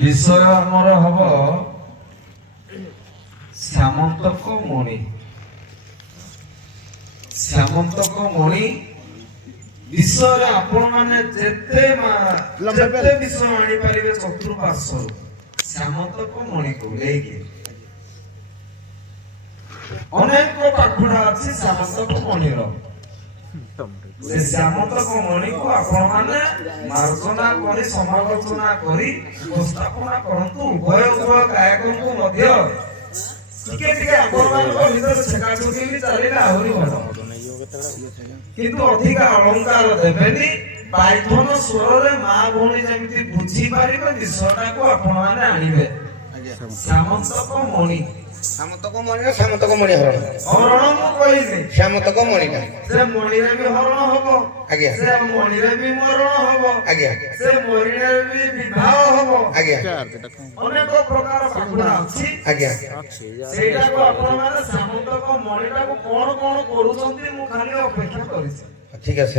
বিষয় আমার হব শ্যামন্তক মণি। শ্যামন্তক মণি বিষয়ে আপন মানে যেতে বিষয় আনিপারে চতুর্পার্শ্বর শ্যামন্তক মণিକୁ ନେଇକି ଅନେକ ପାଖୁଡା ଅଛି ଶ୍ୟାମନ୍ତକ ମଣିର। ସେ ଶ୍ୟାମନ୍ତକ ମଣିକୁ ଆପଣ ମାନେ ମାର୍ଜନା କରି ସମାଲୋଚନା କରି ଉପସ୍ଥାପନା କରନ୍ତୁ। ଉଭୟ ଗାୟକଙ୍କୁ ମଧ୍ୟ ଟିକେ ଟିକେ ଆପଣମାନଙ୍କ ଭିତରେ ଛେକାଛୁକି ବି ଚାଲିଲେ ଆହୁରି ଭଲ, କିନ୍ତୁ ଅଧିକା ଅଳଙ୍କାର ଦେବେନି। ପାଇଥନ ସ୍ୱରରେ ମା ଭଉଣୀ ଯେମିତି ବୁଝିପାରିବେ ବିଷୟଟାକୁ ଆପଣ ମାନେ ଆଣିବେ। ଶ୍ୟାମନ୍ତକ ମଣି ଶ୍ୟାମତକ ମଣିର ଶ୍ୟାମତକ ମଣି ହରଣ ହରଣ ମୁଁ କହିଲି ଶ୍ୟାମତକ ମଣିଟା ସେ ମଣିରେ ବି ହରଣ ହବ, ଆଜ୍ଞା ସେ ମଣିରେ ବି ମରଣ ହବ, ଆଜ୍ଞା ସେ ମଣିରେ ବି ବିବାହ ହବ। ଆଜ୍ଞା ଅନେକ ପ୍ରକାର ପାଖୁଡା ଅଛି। ଆଜ୍ଞା ସେଇଟାକୁ ଆପଣ ମାନେ ଶ୍ୟାମନ୍ତକ ମଣିଟାକୁ କଣ କଣ କରୁଛନ୍ତି ମୁଁ ଖାଲି ଅପେକ୍ଷା କରିଛି। ঠিক আছে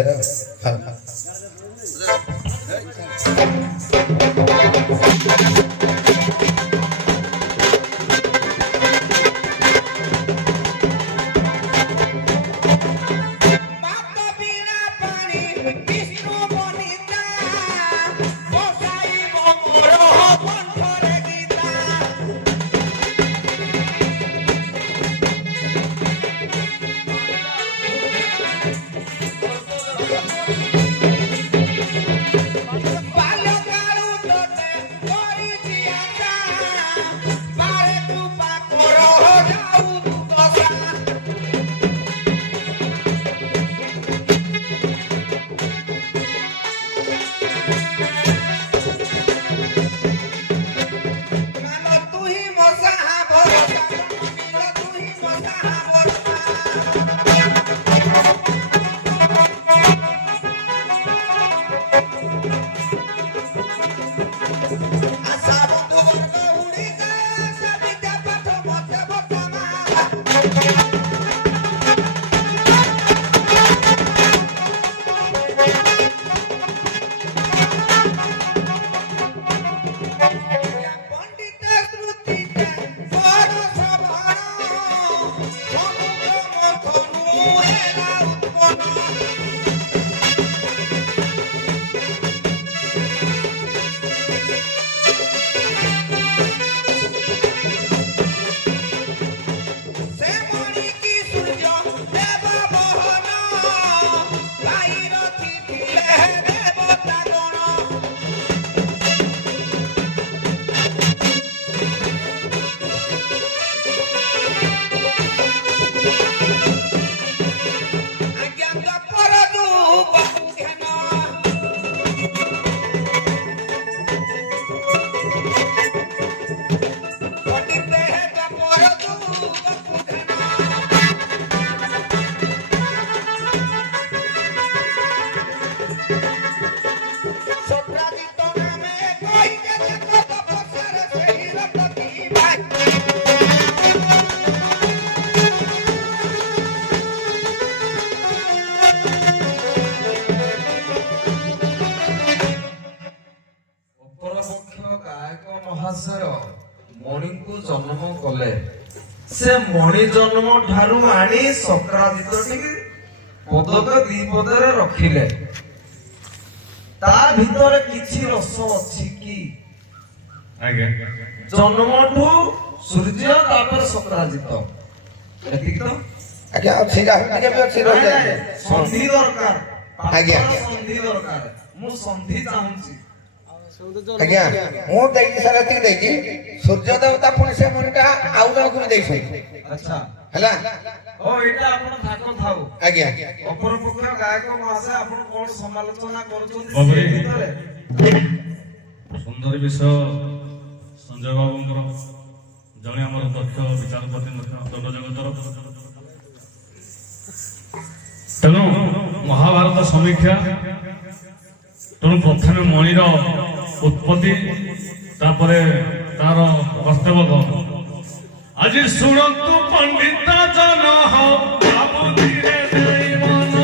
ମଣିକୁ ଜନ୍ମ କଲେ। ସେ ମଣି ଜନ୍ମ ଠାରୁ ଆଣି ସକ୍ରାଦିତଟି ପଦକ ଦି ପଦରେ ରଖିଲେ। ତା ଭିତରେ କିଛି ରସ ଅଛି କି? ଜନ୍ମଠୁ ସୂର୍ଯ୍ୟ ତାପରେ ସକ୍ରାଦିତ ଏତିକି ତ ଆଜ୍ଞା ଅଛି ଟିକେ ବି ଅଛି ସନ୍ଧି ଦରକାର। ଆଜ୍ଞା ସନ୍ଧି ଦରକାର। ମୁଁ ସନ୍ଧି ଚାହୁଁଛି। ଆଜ୍ଞା ମୁଁ ଦେଇଛି ସାର୍ ଏତିକି ଦେଇଛି। ସୂର୍ଯ୍ୟ ଦେବତା ପୁଣି ସେ ମଣିଟା ଆଉ ଜଣକୁ ବି ଦେଇଛନ୍ତି। ଆଚ୍ଛା ହେଲା ଓ ଏଇଟା ଆପଣ ଥାକ ଥାଉ। ଆଜ୍ଞା ଅପର ପକ୍ଷ ଗାୟକ ମହାଶୟ ଆପଣ କଣ ସମାଲୋଚନା କରୁଛନ୍ତି? ସୁନ୍ଦର ବିଷୟ ସଞ୍ଜୟ ବାବୁଙ୍କର ଜଣେ ଆମର ଦକ୍ଷ ବିଚାରପତି ମଧ୍ୟ ଦଣ୍ଡ ଜଗତର। ତେଣୁ ମହାଭାରତ ସମୀକ୍ଷା, ତେଣୁ ପ୍ରଥମେ ମଣିର ଉତ୍ପତ୍ତି ତାପରେ ତାର କର୍ତ୍ତବ୍ୟ କଣ। ଆଜି ଶୁଣନ୍ତୁ ପଣ୍ଡିତ ଜନ ବାବୁଧିରେ ଦେଇ ମନ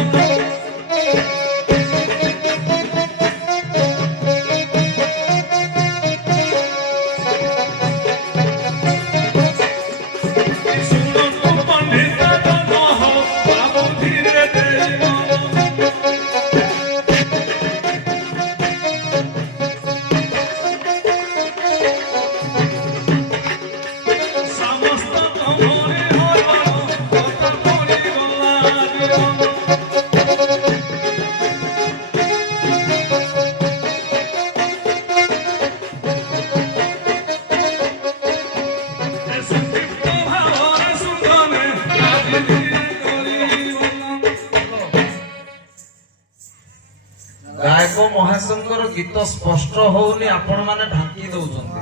ଦାସଙ୍କର ଗୀତ ସ୍ପଷ୍ଟ ହଉନି, ଆପଣ ମାନେ ଢାଙ୍କି ଦଉଛନ୍ତି,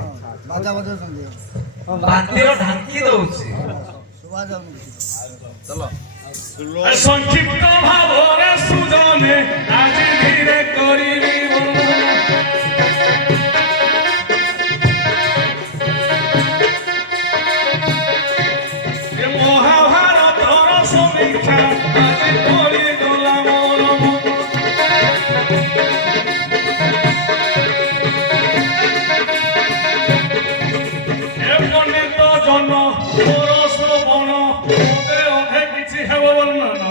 ବାଦ୍ୟ ଢାଙ୍କି ଦଉଛି। ସଂକ୍ଷିପ୍ତ ଭାବରେ ସୁଜନେ ଆଜି ଧୀରେ କରିବି ମହାଭାରତର ସମୀକ୍ଷା ଆଜି କରିଗଲା ମୋର পণ্ডিত জন মোর শ্রবণ মতে অধে কিছু হেব বর্ণন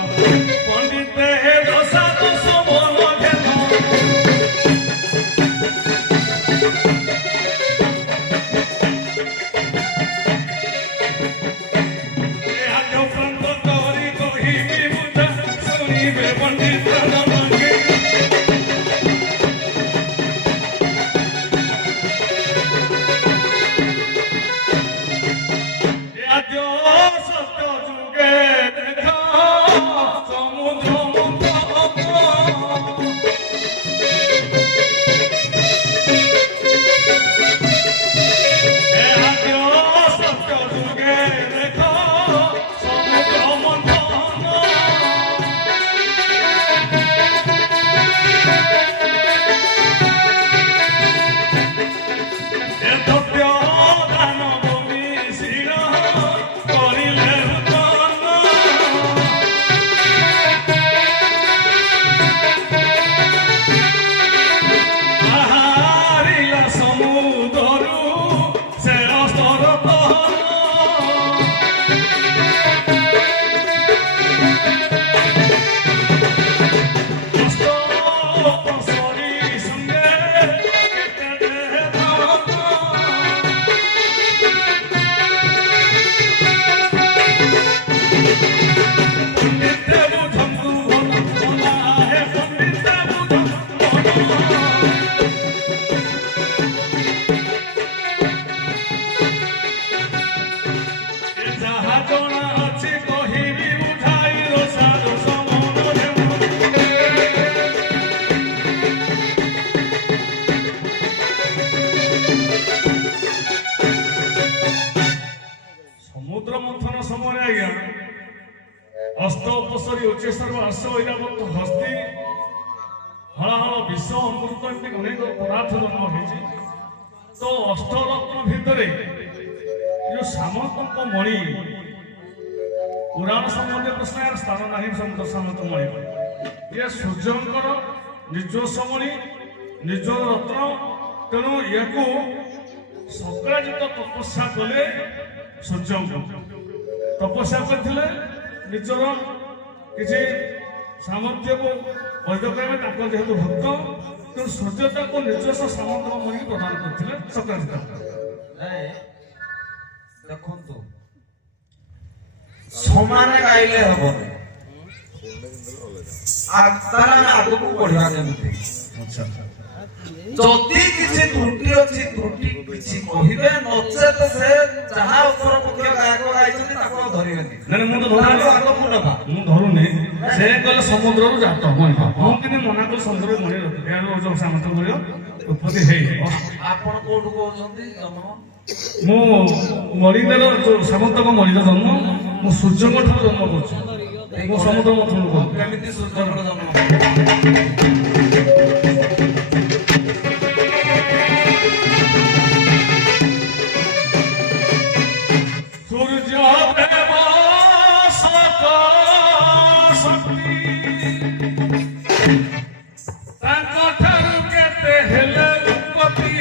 পণ্ডিতে হে দশা দোষ বল ঘেন প্রান্ত করি কহিবি বুঝা শুনিবে পণ্ডিত জনকে সত্য যুগে দেখা সমুদ্র সত্য যুগে দেখা সমুদ্র মন্থন ধৈর্য দানব মিশ্র করিলে রূপন বাহারিলা সমুদ্রରୁ ସେ ଅସ୍ତ୍ର ପହନ ପସରି ସଙ୍ଗେ କେତେ ଧନ পণ্ডিতে বুঝন্তু ভন ভনা হে পণ্ডিতে বুঝন্তু এ যাহা জনা আছে কহিবি বুঝাই রসাদ সমন ঢেউ সমুদ্র মন্থন সময় আজ্ঞা অস্ত উপসরি উচ্চেশ্বর আস ঐরাবত হস্তি হলাহল বিষ অমৃত এমনি অনেক পদার্থ জন্ম হয়েছে। তো অষ্টরত্ন ভিতরে যে সামন্তଙ୍କ মণি পুরাণ সম্বন্ধে প্রশ্ন এর স্থান ନାହିଁ ସାମନ୍ତ ମଣି ଇଏ ସୂର୍ଯ୍ୟଙ୍କର ନିଜସ୍ୱ ମଣି ନିଜ ରତ୍ନ। ତେଣୁ ୟାକୁ ସକାଳଜିତ ତପସ୍ୟା କଲେ ସୂର୍ଯ୍ୟଙ୍କୁ ତପସ୍ୟା କରିଥିଲେ ନିଜର କିଛି ସାମର୍ଥ୍ୟକୁ ବୈଧ କରିବେ। ତାଙ୍କ ଯେହେତୁ ଭକ୍ତ ତେଣୁ ସୂର୍ଯ୍ୟ ତାଙ୍କୁ ନିଜସ୍ୱ ସାମନ୍ତ ମଣି ପ୍ରଦାନ କରିଥିଲେ ସକାଳଜିତ। ଦେଖନ୍ତୁ ସମାନେ ଗାଇଲେ ହବନି, ତାହେଲେ ଆମେ ଆଗକୁ ବଢିବା କେମିତି? ଯଦି କିଛି ତ୍ରୁଟି ଅଛି ତ୍ରୁଟି କିଛି କହିବେ, ନଚେତ ସେ ଯାହା ଉପର ପକ୍ଷ ଗାୟକ ଗାଇଛନ୍ତି ତାକୁ ଆଉ ଧରିବେନି। ମୁଁ ତ ଆଗ ମୁଁ ନେବା, ମୁଁ ଧରୁନି। ସେ କହିଲେ ସମୁଦ୍ରରୁ ଜାତ ମଣି, ମୁଁ କିନ୍ତୁ ମନା କଲି ସମୁଦ୍ରରେ ମଣି ରଖିଲେ ସାମନ୍ତ ମଣିର ଉତ୍ପତ୍ତି ହେଇନି। ଆପଣ କୋଉଠୁ କହୁଛନ୍ତି ଜନ୍ମ? ମୁଁ ମଣିଦେର ସାମନ୍ତଙ୍କ ମଣିର ଜନ୍ମ ମୁଁ ସୂର୍ଯ୍ୟଙ୍କ ଠାରୁ ଜନ୍ମ କରୁଛି। ମୁଁ ସମୁଦ୍ର ମନ୍ଥନରୁ କରୁଛି। କେମିତି ସୂର୍ଯ୍ୟଙ୍କର ଜନ୍ମ? ସୂର୍ଯ୍ୟ ଦେବ ସକଳ ଶକ୍ତି ତାଙ୍କ ଠାରୁ କେତେ ହେଲେ ଉତ୍ପତ୍ତି।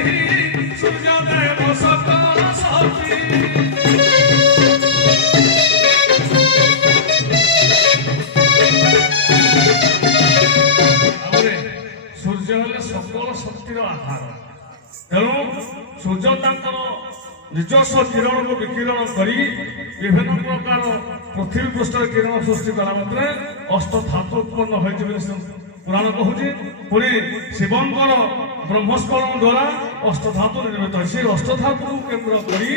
ସୂର୍ଯ୍ୟ ଦେବ ସକଳ ଶକ୍ତି ସୂର୍ଯ୍ୟ ହେଲେ ସକଳ ଶକ୍ତିର ଆଧାର। ତେଣୁ ସୂର୍ଯ୍ୟ ତାଙ୍କର ନିଜସ୍ୱ କିରଣକୁ ବିକିରଣ କରି ବିଭିନ୍ନ ପ୍ରକାର ପୃଥିବୀ ପୃଷ୍ଠରେ କିରଣ ସୃଷ୍ଟି କଲା ମାତ୍ରେ ଅଷ୍ଟ ଧାତୁ ଉତ୍ପନ୍ନ ହୋଇଛି ବୋଲି ପୁରାଣ କହୁଛି। ପୁଣି ଶିବଙ୍କର ବ୍ରହ୍ମସ୍କଳନ ଦ୍ୱାରା ଅଷ୍ଟଧାତୁ ନିର୍ମିତ ହୋଇଛି। ସେ ଅଷ୍ଟଧାତୁକୁ କେନ୍ଦ୍ର କରି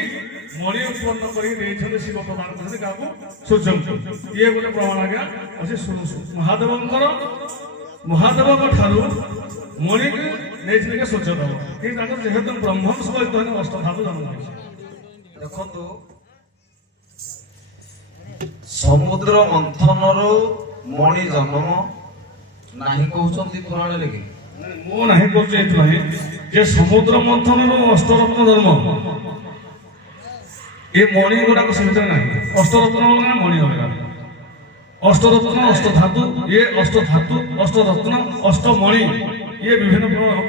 ମଣି ଉତ୍ପନ୍ନ କରି ଦେଇଛନ୍ତି ଶିବ ପ୍ରଦାନ କରିଛନ୍ତି କାହାକୁ? ସୂର୍ଯ୍ୟଙ୍କୁ। ଇଏ ଗୋଟେ ପ୍ରମାଣ ଆଜ୍ଞା ଅଛି ମହାଦେବଙ୍କ ଠାରୁ ମଣିକୁ ନେଇଥିଲେ ସୂର୍ଯ୍ୟଦେବ କିନ୍ତୁ ତାଙ୍କର ଯେହେତୁ ବ୍ରହ୍ମଣ ସହିତ ଅଷ୍ଟଧାତୁ ଜନ୍ମ ହେଇଛି। ଦେଖନ୍ତୁ ସମୁଦ୍ର ମନ୍ଥନରୁ ମଣି ଜନ୍ମ ନାହିଁ କହୁଛନ୍ତି ପୁରାଣରେ କି? ମୁଁ ନାହିଁ କହୁଛି ଏଥିପାଇଁ ଯେ ସମୁଦ୍ର ମନ୍ଥନରୁ ଅଷ୍ଟରତ୍ନ ଜନ୍ମ ଏ ମଣି ଗୁଡାକ ସେମିତିରେ ନାହିଁ। ଅଷ୍ଟରତ୍ନ ଅଲଗା ମଣି ଅଲଗା। ଅଷ୍ଟରତ୍ନ ଅଷ୍ଟଧାତୁ ଇଏ ଅଷ୍ଟଧାତୁ ଅଷ୍ଟରତ୍ନ ଅଷ୍ଟମଣି ଇଏ ବିଭିନ୍ନ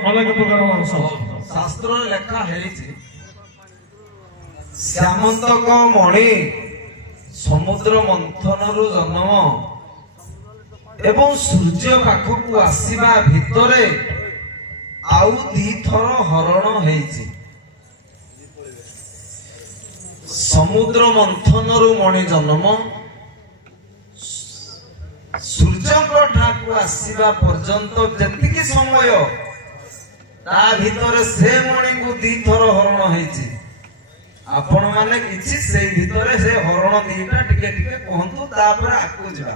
ଅନେକ ପ୍ରକାର ଅଂଶ। ଶାସ୍ତ୍ରରେ ଲେଖା ହେଇଛି ଶ୍ୟାମନ୍ତକ ମଣି ସମୁଦ୍ର ମନ୍ଥନରୁ ଜନ୍ମ ଏବଂ ସୂର୍ଯ୍ୟ ପାଖକୁ ଆସିବା ଭିତରେ ଆଉ ଦିଥର ହରଣ ହେଇଛି। ସମୁଦ୍ର ମନ୍ଥନରୁ ମଣି ଜନ୍ମ ସୂର୍ଯ୍ୟଙ୍କ ଠାକୁ ଆସିବା ପର୍ଯ୍ୟନ୍ତ ଯେତିକି ସମୟ ତା ଭିତରେ ସେ ମଣିକୁ ଦିଥର ହରଣ ହେଇଛି। ଆପଣ ମାନେ କିଛି ସେଇ ଭିତରେ ସେ ହରଣ ଦିଟା ଟିକେ ଟିକେ କୁହନ୍ତୁ ତାପରେ ଆଗକୁ ଯିବା।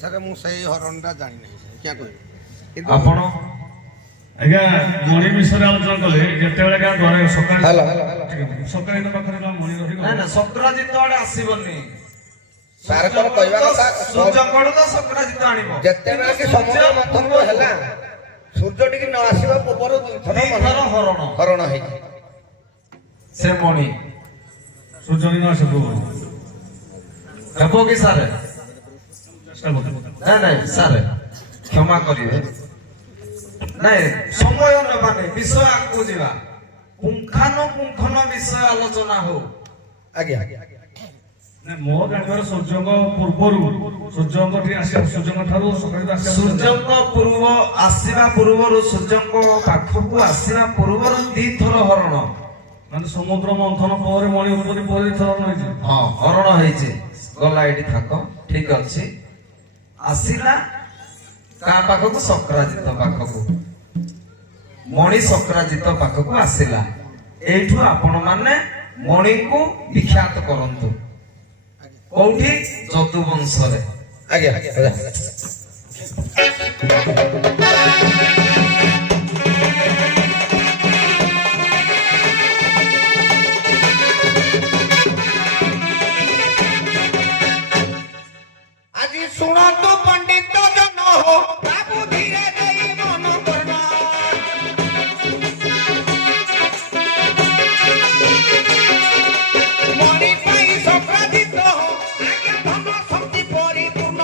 ସାର୍ ମୁଁ ସେଇ ହରଣଟା ଜାଣିନାହିଁ କିଆ କହିବି ଆପଣ ଆଜ୍ଞା ମଣି ବିଷୟରେ ଆଲୋଚନା କଲେ ଯେତେବେଳେ ଘରେ ସକାଳେ ସକାଳେ ପାଖରେ ମଣି ରହିବ ନା ନା ସକ୍ରାଜିତ ଆଡେ ଆସିବନି। ସାର୍ କଣ କହିବା କଥା ସୂର୍ଯ୍ୟଙ୍କଠୁ ତ ସକ୍ରାଜିତ ଆଣିବ। ଯେତେବେଳେ କି ସମୁଦ୍ର ମନ୍ଥନ ହେଲା ସୂର୍ଯ୍ୟ ଟିକେ ନ ଆସିବା ପୂର୍ବରୁ ଦିଥର ହରଣ ହେଇଛି ସେ ମଣି। ସୂର୍ଯ୍ୟ ନ ଆସିବ ହେବ କି ସାର୍? ନାଇଁ ନାଇଁ ସାର୍ କ୍ଷମା କରିବେ। ନାଇଁ ସମୟ ନେବାନି ବିଷୟ ଆଗକୁ ଯିବା। ପୁଙ୍ଖାନୁପୁଙ୍ଖନ ବିଷୟ ଆଲୋଚନା ହଉ। ଆଜ୍ଞା ମୋ ଜାଣିବାର ସୂର୍ଯ୍ୟଙ୍କ ପୂର୍ବରୁ ସୂର୍ଯ୍ୟଙ୍କ ଟିକେ ଆସିବା ସୂର୍ଯ୍ୟଙ୍କ ଠାରୁ ସକାଳେ ସୂର୍ଯ୍ୟଙ୍କ ପୂର୍ବ ଆସିବା ପୂର୍ବରୁ ସୂର୍ଯ୍ୟଙ୍କ ପାଖକୁ ଆସିବା ପୂର୍ବରୁ ଦିଥର ହରଣ ମାନେ ସମୁଦ୍ର ମନ୍ଥନ ପରେ ମଣି ଉପରେ ପରେ ହରଣ ହେଇଛି। ହଁ ହରଣ ହେଇଛି। ଗଲା ଏଇଠି ଥାକ ଠିକ ଅଛି। ଆସିଲା କାହା ପାଖକୁ? ସକ୍ରାଜିତ ପାଖକୁ। ମଣି ସକ୍ରାଜିତ ପାଖକୁ ଆସିଲା। ଏଇଠୁ ଆପଣ ମାନେ ମଣିକୁ ବିଖ୍ୟାତ କରନ୍ତୁ। କୋଉଠି? ଯଦୁ ବଂଶରେ। ଆଜ୍ଞା ଆଜି ଶୁଣନ୍ତୁ ପଣ୍ଡିତ ଜନ ହୋ ବାବୁ ଧୀରେ ଦେଇ ମନ କରନା ମଣି ପାଇଁ ସକ୍ରାଜିତ ହୋ ଆଜ୍ଞା ଧନ ଶକ୍ତି ପରିପୂର୍ଣ୍ଣ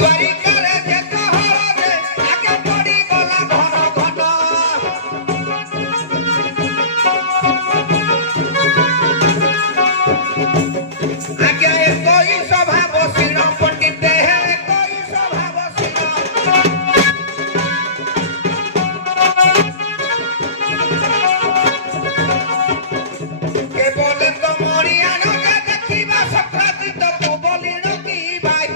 ଦ୍ୱାରିକାରେ ଯେତ ହଳରେ ଆଜ୍ଞା ପଡ଼ିଗଲା ଘନ ଘନ ଆଜ୍ଞା ଏକଇ ସଭା ବସିଣ ପଣ୍ଡିତ ଏକଇ ସଭା ବସିଣ କେବଳ ତ ମଣିଆଣ ଦେଖିବା ସକ୍ରାଜିତ ବୋଲିଣ କି ଭାଇ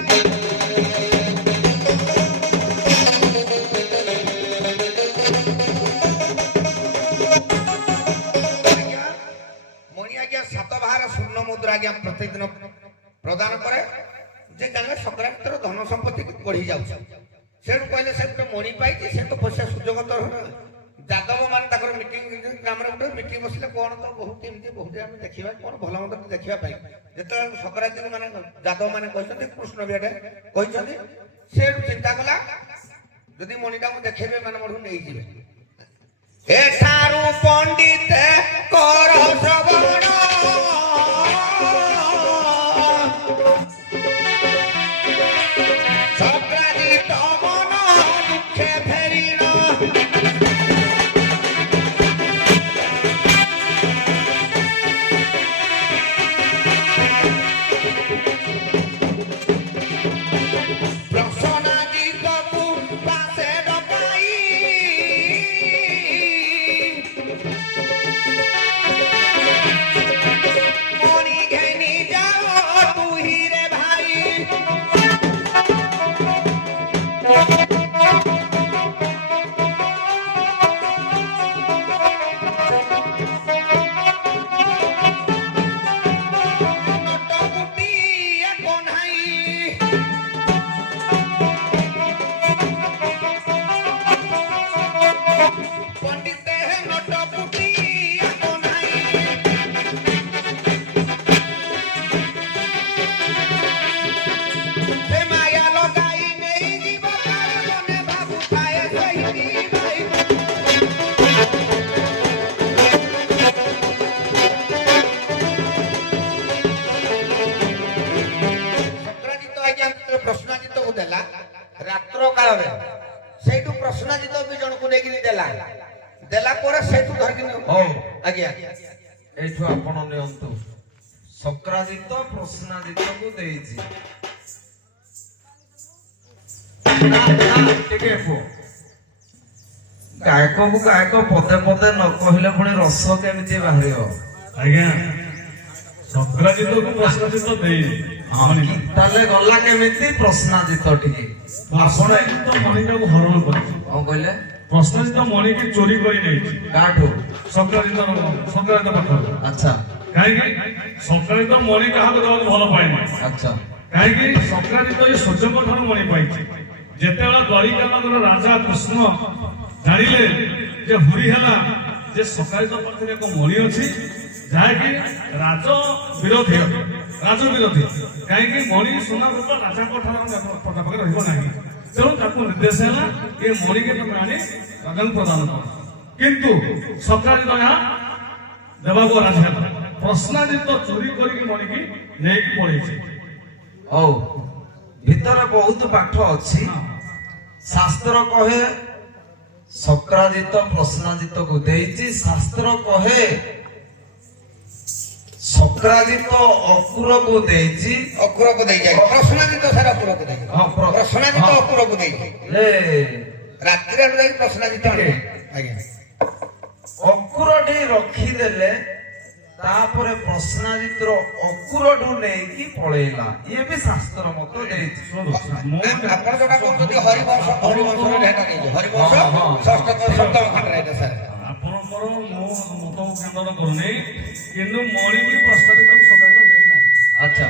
ମଣି ଆଜ୍ଞା 7 ଭାର ସ୍ୱର୍ଣ୍ଣ ମୁଦ୍ରା ଆଜ୍ଞା ପ୍ରତିଦିନ ପ୍ରଦାନ କରେ ଯେ କାରଣ ସକ୍ରାଜିତର ଧନ ସମ୍ପତ୍ତି ବଢି ଯାଉଛି। ସେଠୁ କହିଲେ ସେ ଗୋଟେ ମଣି ପାଇଛି ସେ ତ ପଇସା ସୁଯୋଗ ଯାଦବ ମାନେ ତାଙ୍କର ମିଟିଂ ଗ୍ରାମରେ ଗୋଟେ ମିଟିଂ ବସିଲେ କଣ ତ ବହୁତ ଏମିତି ବହୁତ ଆମେ ଦେଖିବା କଣ ଭଲ ମନ୍ଦ ଦେଖିବା ପାଇଁ ଯେତେବେଳେ ସକ୍ରାଜିତ ମାନେ ଯାଦବ ମାନେ କହିଛନ୍ତି କୃଷ୍ଣ ବିଆଟେ କହିଛନ୍ତି ସେଠୁ ଚିନ୍ତା କଲା ଯଦି ମଣିଟା ମୁଁ ଦେଖେଇବେ ମାନେ ମୋଠୁ ନେଇଯିବେ। ଏଠାରୁ ପଣ୍ଡିତ କର ଶ୍ରବଣ ସକ୍ରାଜିତ ମନ ଦୁଃଖେ ଫେରିଣ ପ୍ରସନ୍ନାଜିତକୁ ପାଶେ ଡକାଇ ରାତ୍ର କାଳରେ ସେଇଠୁ ପ୍ରଶ୍ନାଜିତ ବି ଜଣକୁ ନେଇକିରି ଦେଲା ପରେ ସେଇଠୁ ଧରିକି ହଉ ଆଜ୍ଞା ଏଇଠୁ ଆପଣ ନିଅନ୍ତୁ। ଶକ୍ରାଜିତ ପ୍ରଶ୍ନାଜିତକୁ ଦେଇଛି। ଟିକେ କୁହ। ଗାୟକକୁ ଗାୟକ ପଦେ ପଦେ ନ କହିଲେ ପୁଣି ରସ କେମିତି ବାହାରିବ? ଆଜ୍ଞା ଶକ୍ରାଜିତକୁ ପ୍ରଶ୍ନାଜିତ ଦେଇନି। ତାହେଲେ ଗଲା କେମିତି ପ୍ରଶ୍ନାଜିତ ଟିକେ? ପ୍ରଶ୍ନାଜିତ ମଣିଟାକୁ ହରଣ କରିଛି। କଣ କହିଲେ? ପ୍ରଶ୍ନାଜିତ ମଣିକି ଚୋରି କରି ନେଇଛି। କାଠୁ? ଶକ୍ରାଜିତ ପାଖରୁ। ଆଚ୍ଛା କାହିଁକି ଶକ୍ରାଜିତ ମଣି କାହାକୁ ଦେବାକୁ ଭଲ ପାଏନି। ଆଚ୍ଛା କାହିଁକି ଶକ୍ରାଜିତ ଏ ସୂର୍ଯ୍ୟଙ୍କ ଠାରୁ ମଣି ପାଇଛି। ଯେତେବେଳେ ଦ୍ୱାରିକାନଗର ରାଜା କୃଷ୍ଣ ଜାଣିଲେ ଯେ ହୁରି ହେଲା ଯେ ଶକ୍ରାଜିତ ପାଖରେ ଏକ ମଣି ଅଛି ଯାହାକି ରାଜ ବିରୋଧୀ କାହିଁକି ମଣି ସୁନା ରୂପ ରାଜାଙ୍କ ଠାରୁ ପାଖରେ ରହିବ ନାହିଁ। ତେଣୁ ତାକୁ ନିର୍ଦ୍ଦେଶ ହେଲା ଏ ମଣିକି ତମେ ଆଣି ରାଜାଙ୍କୁ ପ୍ରଦାନ କର। କିନ୍ତୁ ଶକ୍ରାଜିତ ଏହା ଦେବାକୁ ରାଜି ହେଲା। ପ୍ରଶ୍ନାଜିତ ଚୋରି କରିକି ମଣିକି ନେଇକି ପଳେଇଛି। ହଉ ଭିତରେ ବହୁତ ପାଠ ଅଛି। ଶାସ୍ତ୍ର କହେ ଶକ୍ରାଜିତ ପ୍ରଶ୍ନାଜିତକୁ ଦେଇଛି। ଶାସ୍ତ୍ର କହେ ଶକ୍ରାଜିତ ଅକୁରକୁ ଦେଇଛି। ଅକୁରକୁ ଦେଇଛି ପ୍ରଶ୍ନାଜିତ ସାରା ଅକୁରକୁ ଦେଇଛି। ପ୍ରଶ୍ନାଜିତ ଅକୁରକୁ ଦେଇଛି। ରାତିରେ ଯାଇ ପ୍ରଶ୍ନାଜିତ ଆଜ୍ଞା ଅକୁରଟି ରଖିଦେଲେ ତାପରେ ପ୍ରଶ୍ନାଜିତର ଅକୁରଠୁ ନେଇକି ପଳେଇଲା। ଇଏ ବି ଶାସ୍ତ୍ର ମତ ଦେଇଛି। ଆପଣ ଯୋଉଟା କହୁଛନ୍ତି ହରିବଂଶ ହରିବଂଶ ଷଷ୍ଠ ସପ୍ତମ ଖଣ୍ଡରେ ଏଇଟା ସାର୍। ଆପଣଙ୍କର ମୋ ମତକୁ ଖଣ୍ଡନ କରୁନି କିନ୍ତୁ ମଣି ବି ପ୍ରଶ୍ନାଜିତ ଶକ୍ରାଜିତ ଦେଇନାହିଁ। ଆଚ୍ଛା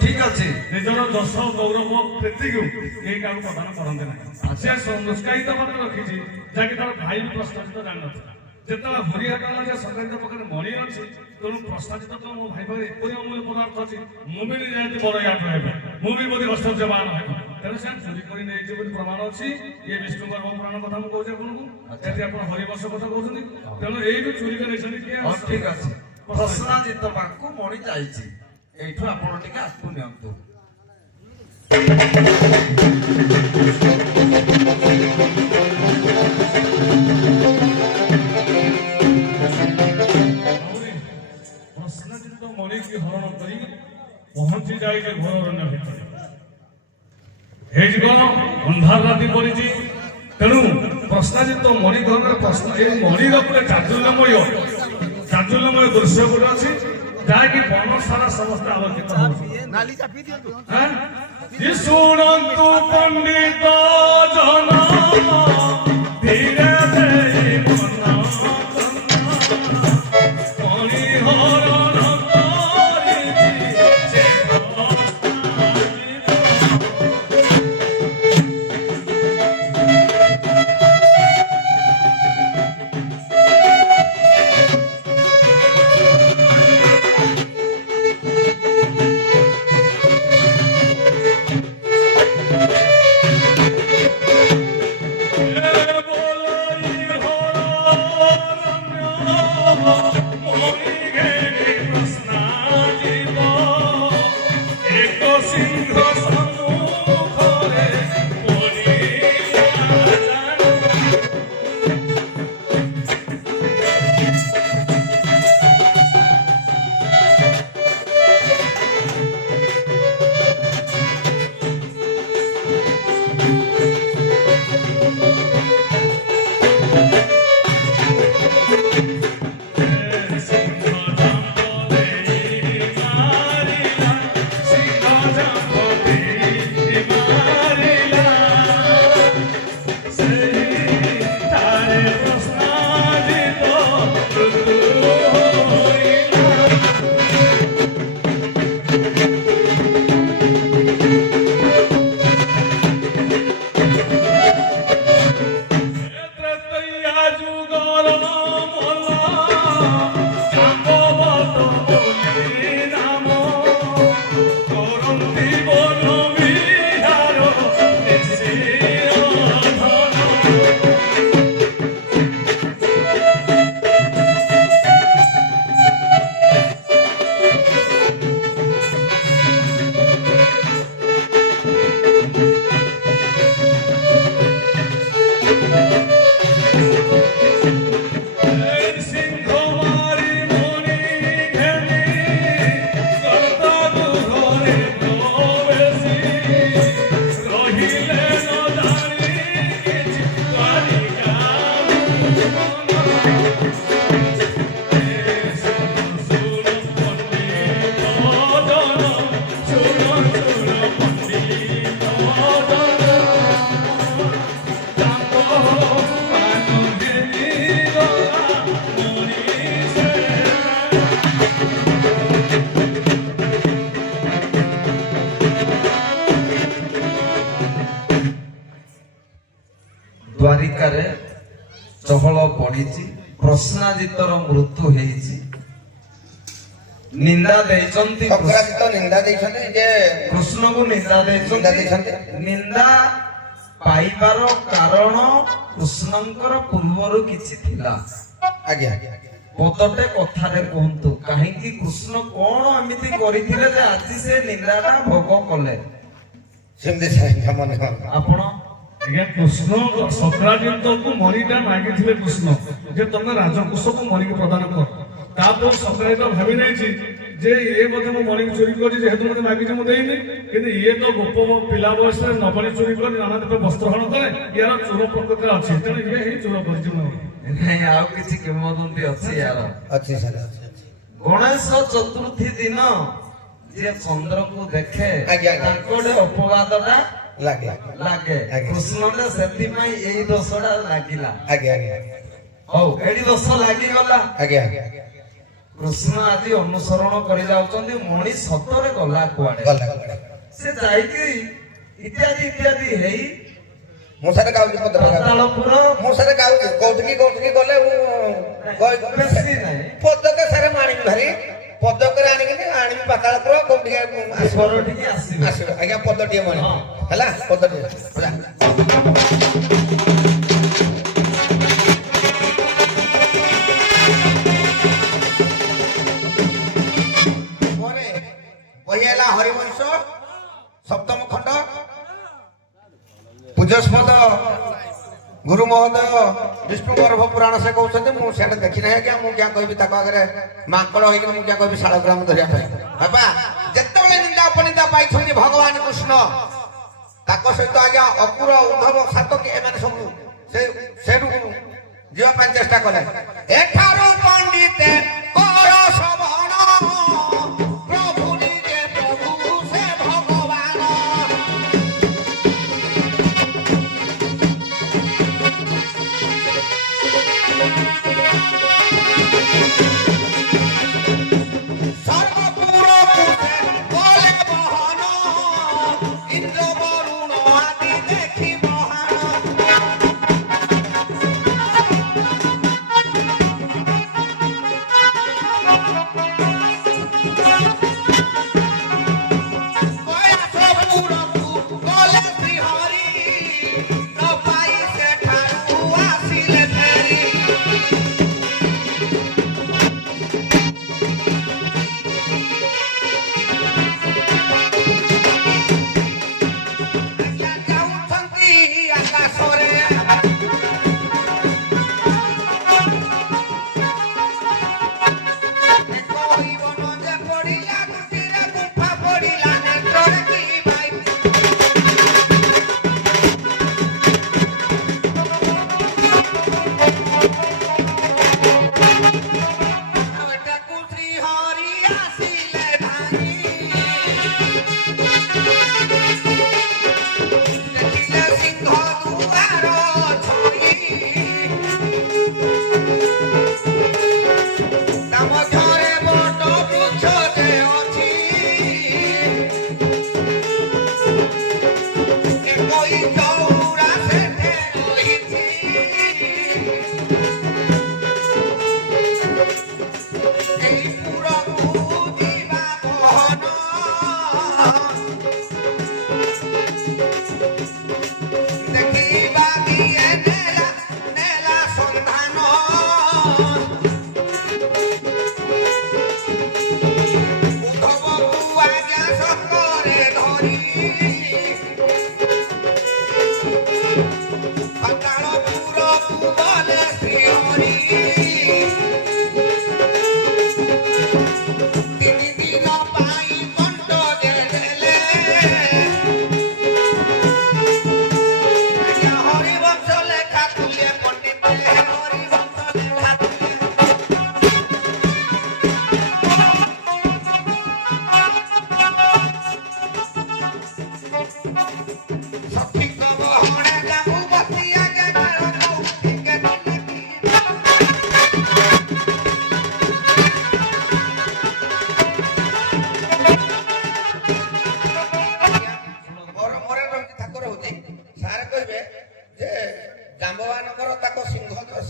ଠିକ ଅଛି। ନିଜର ଯଶ ଗୌରବ ପ୍ରୀତିକୁ କେହି କାହାକୁ ପ୍ରଦାନ କରନ୍ତି ନାହିଁ। ସେ ନିଷ୍କାହିତ ଭାବରେ ରଖିଛି ଯାହାକି ତାର ଭାଇ ବି ପ୍ରଶ୍ନାଜିତ ଜାଣିନଥିଲା। ଯେତେବେଳେ ହରିହାଟ ହେଲା ଯେ ଶକ୍ରାଜିତ ପାଖରେ ମଣି ଅଛି ତେଣୁ ପ୍ରଶ୍ନାଜିତ ତ ମୋ ଭାଇ ପାଖରେ ଏପରି ଅମୂଲ୍ୟ ପଦାର୍ଥ ଅଛି ମୁଁ ବି ନିହାତି ବଡ ୟାଟ ହେବି ମୁଁ ବି ବୋଧେ ଐଶ୍ୱର୍ଯ୍ୟବାନ ହେବି। ତେଣୁ ସେ ଚୋରି କରି ନେଇଛି ବୋଲି ପ୍ରମାଣ ଅଛି। ଇଏ ବିଷ୍ଣୁଙ୍କ ପୁରାଣ କଥା ମୁଁ କହୁଛି ଆପଣଙ୍କୁ। ଯଦି ଆପଣ ହରିବଂଶ କଥା କହୁଛନ୍ତି ତେଣୁ ଏଇଠୁ ଚୋରି କରି ନେଇଛନ୍ତି କିଏ? ଠିକ ଅଛି। ପ୍ରଶ୍ନାଜିତ ପାଖକୁ ମଣି ଯାଇଛି। এইଠু ଆପଣ ଟିକେ ଆକୁ ନିଅନ୍ତୁ। ପ୍ରଶ୍ନାଜିତ ମଣିକି ହରଣ କରି ପହଞ୍ଚି ଯାଇଛି ଘୋର ଅରଣ୍ୟ ଭିତରେ। ହେଇଯିବ ଅନ୍ଧାର ରାତି ପଡ଼ିଛି। ତେଣୁ ପ୍ରଶ୍ନାଜିତ ମଣି ଧରଣର ପ୍ରଶ୍ନ ଏ ମଣିର ଗୋଟେ ଚାଞ୍ଚଲ୍ୟମୟ ଦୃଶ୍ୟ ଗୋଟେ ଅଛି ଯାହାକି ବନ ସାରା ସମସ୍ତେ ଆଲୋକିତ ହଉଛି। ଶୁଣନ୍ତୁ ପଣ୍ଡିତ ଜନ ଧୀରେ ଦେଇ ମନ ମଣି ହରଣ କରିଛି। ଦ୍ୱାରିକାରେ ଚହଳ ପଡିଛି, ପ୍ରଶ୍ନାଜିତର ମୃତ୍ୟୁ ହେଇଛି। ନିନ୍ଦା ଦେଇଛନ୍ତି ଶଙ୍କରାଚାର୍ଯ୍ୟ ନିନ୍ଦା ଦେଇଛନ୍ତି ଯେ କୃଷ୍ଣଙ୍କୁ ନିନ୍ଦା ଦେଇଛନ୍ତି। ନିନ୍ଦା ପାଇବାର କାରଣ କୃଷ୍ଣଙ୍କର ପୂର୍ବରୁ କିଛି ଥିଲା। ଆଜ୍ଞା ପଦଟେ କଥାରେ କୁହନ୍ତୁ, କାହିଁକି କୃଷ୍ଣ କଣ ଏମିତି କରିଥିଲେ ଯେ ଆଜି ସେ ନିନ୍ଦାଟା ଭୋଗ କଲେ? ସେମିତି ସାହିତ୍ୟ ମନେ ହବ। ଆପଣ ଆଜ୍ଞା କୃଷ୍ଣ ଶଙ୍କରାଚାର୍ଯ୍ୟଙ୍କୁ ମଣିଟା ମାଗିଥିଲେ କୃଷ୍ଣ ଯେ ତମେ ରାଜକୋଷକୁ ମଣିକି ପ୍ରଦାନ କର। ତାପରେ ଶଙ୍କରାଚାର୍ଯ୍ୟ ଭାବି ନେଇଛି ଯେ ଇଏ ବୋଧେ ମୋ ମଣିକି ଚୋରି କରିଛି, ଯେହେତୁ ମତେ ମାଗିଛି ମୁଁ ଦେଇନି, କିନ୍ତୁ ଇଏ ତ ଗୋପ ପିଲା ବୟସରେ ନବଣୀ ଚୋରି କରି ନାନା ବସ୍ତ୍ରହରଣ କରେ, ୟାର ଚୋର ପ୍ରକୃତିରେ ଅଛି, ତେଣୁ ଇଏ ହିଁ ଚୋର କରିଛି। ନାଇଁ ଆଉ କିଛି କିମ୍ବଦନ୍ତୀ ଅଛି ୟାର। ଅଛି ସାର୍ ଅଛି। ଗଣେଶ ଚତୁର୍ଥୀ ଦିନ ଯିଏ ଚନ୍ଦ୍ରକୁ ଦେଖେ ଆଜ୍ଞା। ତାଙ୍କ ଗୋଟେ ଅପବାଦଟା ଲାଗେ ଲାଗେ। ଆଜ୍ଞା। କୃଷ୍ଣରେ ସେଥିପାଇଁ ଏଇ ଦୋଷଟା ଲାଗିଲା। ଆଜ୍ଞା ଆଜ୍ଞା ହଉ ଏଠି ଦୋଷ ଲାଗିଗଲା। ଆଜ୍ଞା କୃଷ୍ଣ ଆଜି ଅନୁସରଣ କରି ଯାଉଛନ୍ତି, ମଣି ସତରେ ଗଲା କୁଆଡେ? ଗଲା ସେ ଯାଇକି ଇତ୍ୟାଦି ଇତ୍ୟାଦି ହେଇ ମୁଁ ସାର୍ ଗାଉଛି ପାତାଳପୁର ମୁଁ ସାର୍ ଗାଉଛି କୋଉଠିକି ଗଲେ ମୁଁ ବେଶୀ ନାହିଁ ପଦକ ସାର୍ ମୁଁ ଆଣିବି ଭାରି ପଦକରେ ଆଣିକିନି ଆଣିବି ପାତାଳପୁର କୋଉଠିକି ଆସିବ ଟିକେ ଆସିବ। ଆସିବ ଆଜ୍ଞା ପଦଟିଏ ମଣି ହେଲା ପଦଟିଏ ହେଲା। ବହି ହେଲା ହରିବଂଶ ସପ୍ତମ ଖଣ୍ଡ ପୂଜସ୍ପଦ ଗୁରୁ ମହୋଦୟ ବିଷ୍ଣୁ ଗର୍ଭ ପୁରାଣ ସେ କହୁଛନ୍ତି। ମୁଁ ସେଟା ଦେଖି ନାହିଁ ଆଜ୍ଞା, ମୁଁ କ୍યાં କହିବି ତାଙ୍କ ଆଗରେ ମାଙ୍କଡ ହେଇକି ମୁଁ କ୍યાં କହିବି ଶାଳଗ୍ରାମ ଧରିବା ପାଇଁ। ବାପା ଯେତେବେଳେ ନିନ୍ଦା ଅପନିନ୍ଦା ପାଇଛନ୍ତି ଭଗବାନ କୃଷ୍ଣ, ତାଙ୍କ ସହିତ ଆଜ୍ଞା ଅକୁର ଉଦ୍ଧବ ସାତକି ଏମାନେ ସବୁ ସେଠୁ ଯିବା ପାଇଁ ଚେଷ୍ଟା କଲେ। ଏଠାରୁ ପଣ୍ଡିତ କର ଶ୍ରବଣ ପ୍ରଭୁ ନିଜେ ପ୍ରଭୁ ସେ ଭଗବାନ। ସର୍ବପୁରକୁ ସେ ଗଲେ ବହନ, ଇନ୍ଦ୍ର ବରୁଣ ଆଦି ଦେଖି ମହାନ।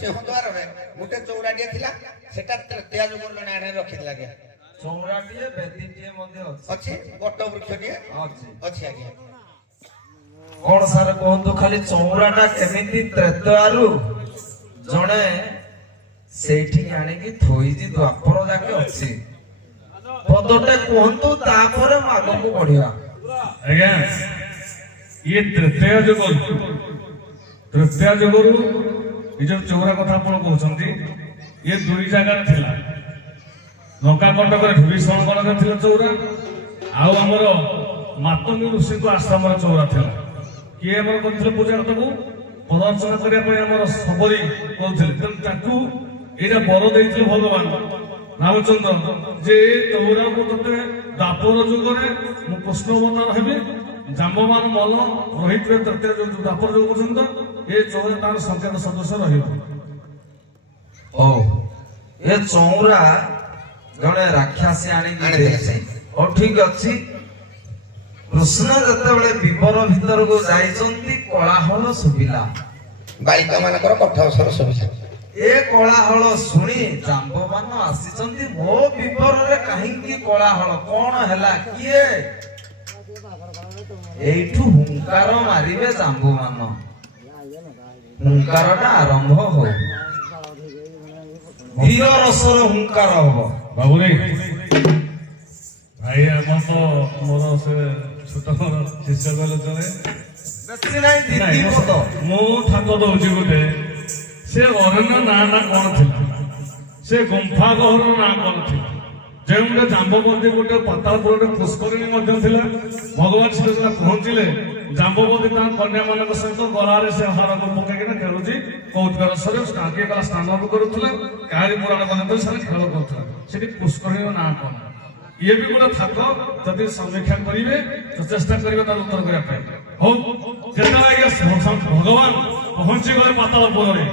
ସିଂହଦ୍ୱାରରେ ଗୋଟେ ଚଉରାଟିଏ ଥିଲା ସେଟା ତ୍ରେତୟା ଯୁଗର ଜଣେ ଆଣେ ରଖିଥିଲା ଆଜ୍ଞା ଚଉରାଟିଏ ବେଦୀଟିଏ ମଧ୍ୟ ଅଛି ଅଛି ବଟ ବୃକ୍ଷଟିଏ ଅଛି ଅଛି ଆଜ୍ଞା କଣ ସାର୍ କୁହନ୍ତୁ ଖାଲି ଚଉରାଟା କେମିତି ତ୍ରେତୟାରୁ ଜଣେ ସେଇଠି ଆଣିକି ଥୋଇଛି ଦ୍ୱାପର ଯାକେ ଅଛି ପଦଟେ କୁହନ୍ତୁ ତାପରେ ମୁଁ ଆଗକୁ ବଢିବା ଆଜ୍ଞା ଇଏ ତ୍ରେତୟା ଯୁଗରୁ ଏ ଯୋଉ ଚଉରା କଥା ଆପଣ କହୁଛନ୍ତି ଇଏ ଦୁଇ ଜାଗାରେ ଥିଲା ଲଙ୍କା କଟକରେ ଭୀଷଣଗଣରେ ଥିଲା ଚଉରା ଆଉ ଆମର ମାତଙ୍ଗୀ ଋଷିଙ୍କ ଆଶ୍ରମର ଚଉରା ଥିଲା କିଏ ଆମର କରିଥିଲେ ପୂଜା ତାକୁ ପ୍ରଦର୍ଶନ କରିବା ପାଇଁ ଆମର ସବରୀ କରୁଥିଲେ ତେଣୁ ତାକୁ ଏଇଟା ବର ଦେଇଥିଲେ ଭଗବାନ ରାମଚନ୍ଦ୍ର ଯେ ଏ ଚଉରାକୁ ତତେ ଦ୍ୱାପର ଯୁଗରେ ମୁଁ କୃଷ୍ଣ ଅବତାର ହେବି ଜାମ୍ବମାନ ମଲ ରହିଥିବେ ତୃତୀୟ ଯୁଗ ଦ୍ୱାପର ଯୁଗ ପର୍ଯ୍ୟନ୍ତ ଏ ଚଉରା ତାର ସଂକେତ ସଦସ୍ୟ ରହିବ ହଉ ଏ ଚଉରା ଜଣେ ରାକ୍ଷାସୀ ଆଣିକି ଦେଇଛି ହଉ ଠିକ ଅଛି କୃଷ୍ଣ ଯେତେବେଳେ ବିବର ଭିତରକୁ ଯାଇଛନ୍ତି କୋଳାହଳ ଶୁଭିଲା ବାଳିକା ମାନଙ୍କର କଣ୍ଠସ୍ୱର ଶୁଭୁଛି ଏ କୋଳାହଳ ଶୁଣି ଜାମ୍ବବାନ ଆସିଛନ୍ତି ମୋ ବିବରରେ କାହିଁକି କୋଳାହଳ କଣ ହେଲା କିଏ ଏଇଠୁ ହୁଙ୍କାର ମାରିବେ ଜାମ୍ବବାନ ହୁଙ୍କାରଟା ଆରମ୍ଭ ହଉ ବୀର ରସର ହୁଙ୍କାର ହବ ବାବୁରେ ଭାଇ ଆମ ତ ମୋର ସେ ଛୋଟ ଶିଷ୍ୟ କହିଲେ ଚଳେ ବେଶୀ ନାହିଁ ଦିଦି ପଦ ମୁଁ ଠାକ ଦଉଛି ଗୋଟେ ସେ ଅରଣ୍ୟ ନାଁଟା କଣ ଥିଲା ସେ ଗୁମ୍ଫା ଗହର ନାଁ କଣ ଥିଲା ଯେଉଁ ଗୋଟେ ଜାମ୍ବବତୀ ଗୋଟେ ପାତାଳପୁର ଗୋଟେ ପୁଷ୍କରିଣୀ ମଧ୍ୟ ଥିଲା ଭଗବାନ ଶ୍ରୀକୃଷ୍ଣ ପହଞ୍ଚିଲେ ଜାମ୍ବବତୀ ତାଙ୍କ କନ୍ୟା ମାନଙ୍କ ସହିତ ଗଳାରେ ସେ ହାରକୁ ପକେଇକିନା ଖେଳୁଛି କୌତୁକ ରସରେ କିଏ କଲା ସ୍ନାନ କରୁଥିଲା କାହାରି ପୁରାଣ କଲେ ସେମାନେ ଖେଳ କରୁଥିଲା ସେଠି ପୁଷ୍କରିଣୀର ନାଁ କଣ ଇଏ ବି ଗୋଟେ ଥାକ ଯଦି ସମୀକ୍ଷା କରିବେ ତ ଚେଷ୍ଟା କରିବେ ତାର ଉତ୍ତର କରିବା ପାଇଁ ହଉ ଯେତେବେଳେ ଭଗବାନ ପହଞ୍ଚି ଗଲେ ପାତାଳପୁରରେ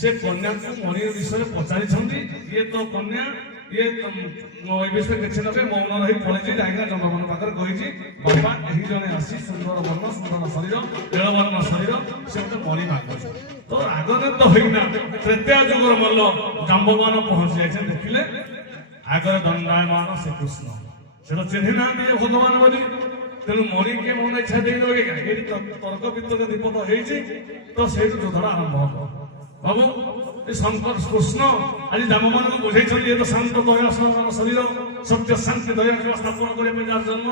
ସେ କନ୍ୟାକୁ ମଣି ବିଷୟରେ ପଚାରିଛନ୍ତି ଇଏ ତ କନ୍ୟା ଇଏ ଏ ବିଷୟରେ କିଛି ନେବେ ମୌନ ରହି ପଳେଇଛି ଯାଇକିନା ଜଙ୍ଗମାନ ପାଖରେ କହିଛି ବାପା ଏହି ଜଣେ ଆସି ସୁନ୍ଦର ବର୍ଣ୍ଣ ସୁନ୍ଦର ଶରୀର ନୀଳବର୍ଣ୍ଣ ଶରୀର ସେ ଗୋଟେ ମଣି ମାଗୁଛି ତ ରାଗନେତ ହୋଇକିନା ତ୍ରେତୟା ଯୁଗର ମଲ୍ଲ ଜାମ୍ବମାନ ପହଞ୍ଚି ଯାଇଛନ୍ତି ଦେଖିଲେ ଆଗରେ ଦଣ୍ଡାୟମାନ ଶ୍ରୀକୃଷ୍ଣ ସେ ତ ଚିହ୍ନି ନାହାନ୍ତି ଭଗବାନ ବୋଲି ତେଣୁ ମଣି କିଏ ମନ ଇଚ୍ଛା ଦେଇଦେବ କି ଏଠି ତର୍କ ବିତର୍କ ବିପଦ ହେଇଛି ତ ସେଇଠୁ ଯୁଦ୍ଧଟା ଆରମ୍ଭ ହବ ବାବୁ ଏ ଶଙ୍କର କୃଷ୍ଣ ଆଜି ଜାମ୍ବମାନଙ୍କୁ ବୁଝେଇଛନ୍ତି ଏ ତ ଶାନ୍ତ ଦୟାସନ ଶରୀର ସତ୍ୟ ଶାନ୍ତି ଦୟା ସ୍ଥାପନ କରିବା ପାଇଁ ଯାହାର ଜନ୍ମ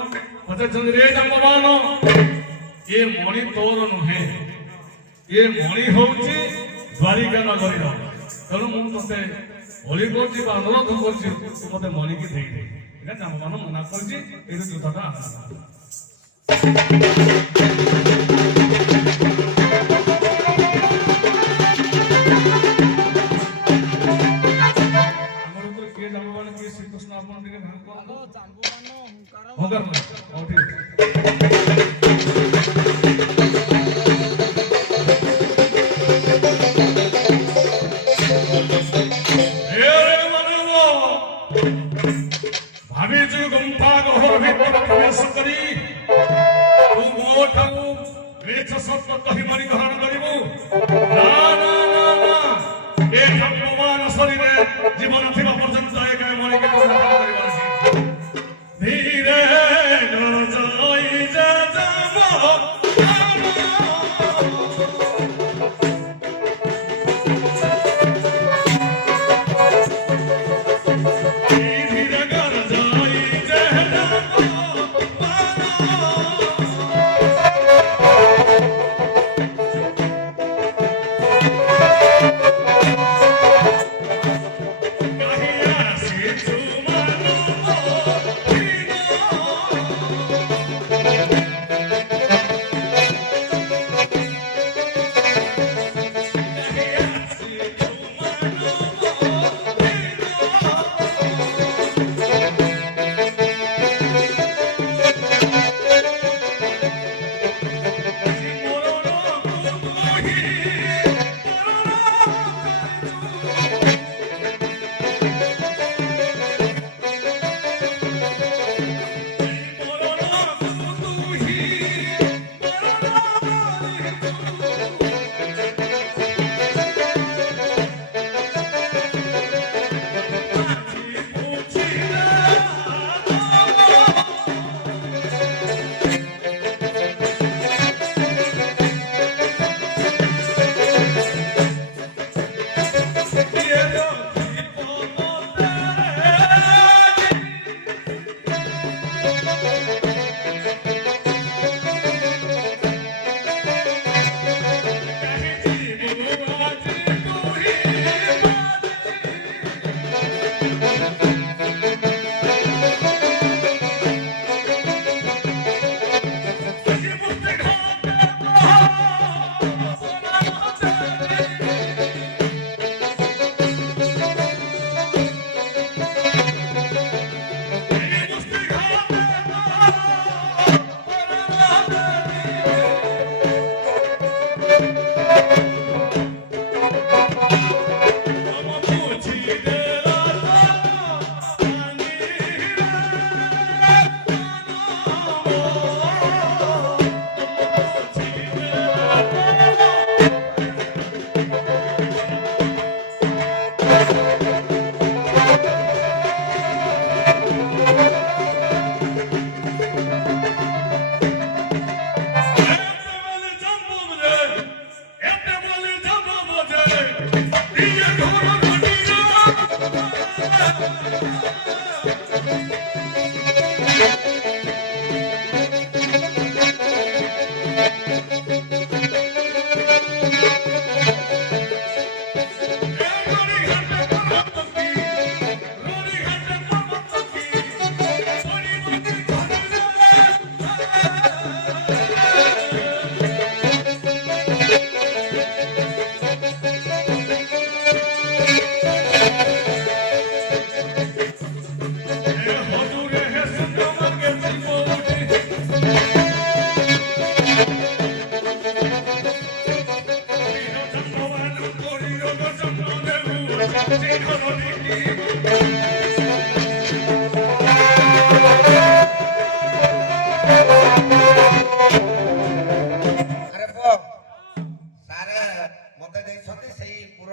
ପଚାରିଛନ୍ତି ରେ ଜାମ୍ବମାନ ଏ ମଣି ତୋର ନୁହେଁ ଏ ମଣି ହଉଛି ଦ୍ୱାରିକା ନଗରୀର ତେଣୁ ମୁଁ ତତେ ବଳି କରୁଛି ବା ଅନୁରୋଧ କରୁଛି ତୁ ମତେ ମଣିକି ଦେଇଦେ ଏଇଟା ଜାମ୍ବମାନ ମନା କରିଛି ଏଇଠୁ ଯୁଦ୍ଧଟା ଆରମ୍ଭ ଶ୍ରୀକୃଷ୍ଣ ଆପଣ ଟିକେ ଭାବିଛୁ ଗୁମ୍ଫା ଗହର ଭିତରେ ପ୍ରବେଶ କରି ତୁ ମୋ ଠାରୁ ମିଛ ସତ୍ୟ କହି ମଣି ଗ୍ରହଣ କରିବୁ ନା ନା ନା ନା ଏ ଭଗବାନ ଶରୀରେ ଜୀବନ ଥିବା ପର୍ଯ୍ୟନ୍ତ ଏକା ମଣିକେ ଗ୍ରହଣ କରିବ ଧୀରେ ଜୟ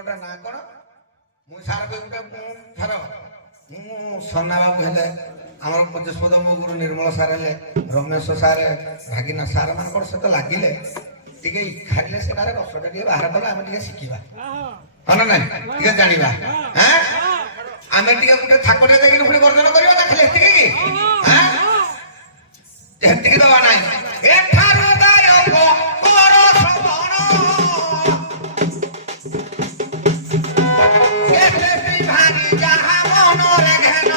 ଟା ନା କଣ ମୁଁ ସାର ଗୋଟେ ଥର ମୁଁ ସନା ବାବୁ ହେଲେ ଆମର ପଞ୍ଚସ୍ପଦ ମୋ ଗୁରୁ ନିର୍ମଳ ସାର ହେଲେ ରମେଶ ସାର ଭାଗିନା ସାର ମାନଙ୍କର ସହିତ ଲାଗିଲେ ଟିକେ ଖାଇଲେ ସେଟାରେ ରସଟା ଟିକେ ବାହାର କଲେ ଆମେ ଟିକେ ଶିଖିବା ହଁ ନା ନାଇଁ ଟିକେ ଜାଣିବା ଆମେ ଟିକେ ଗୋଟେ ଥାକଟେ ଦେଇକି ପୁଣି ବର୍ଜନ କରିବା ନା ଖାଲି ଏତିକି କି ଏତିକି ଦବା ନାହିଁ ଏଠାରୁ ଦାୟକ କର ଶ୍ରବଣ କେତେ ବିଭାଗୀ ଯାହା ମନରେ ଘେନ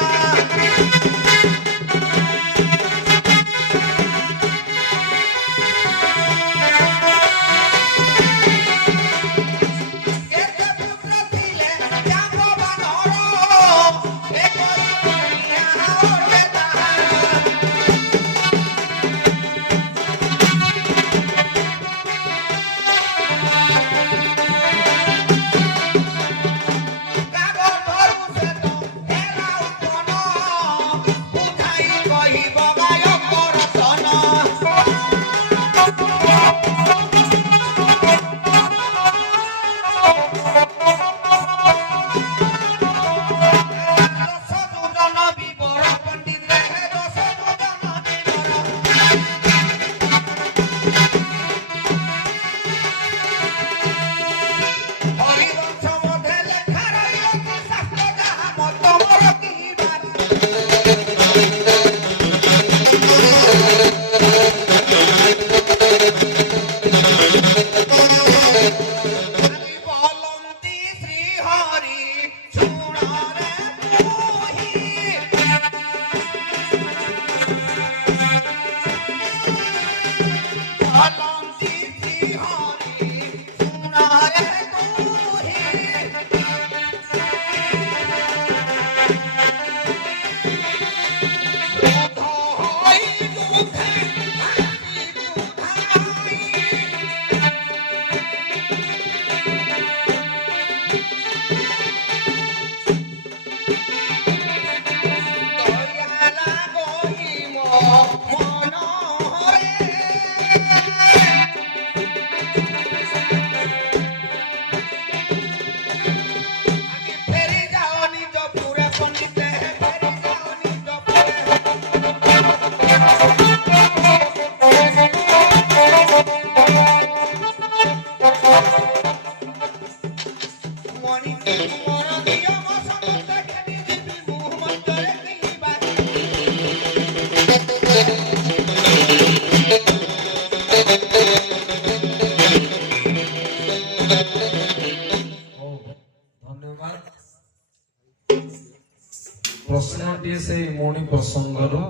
ପ୍ରଶ୍ନଟି ସେଇ ମୌଣି ପ୍ରସଙ୍ଗର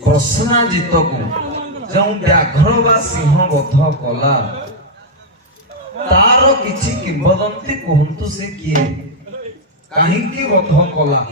ପ୍ରଶ୍ନାଜିତକୁ ଯେଉଁ ବ୍ୟାଘ୍ର ବା ସିଂହ ବଧ କଲା ତାର କିଛି କିମ୍ବଦନ୍ତୀ କୁହନ୍ତୁ ସେ କିଏ କାହିଁକି ବଧ କଲା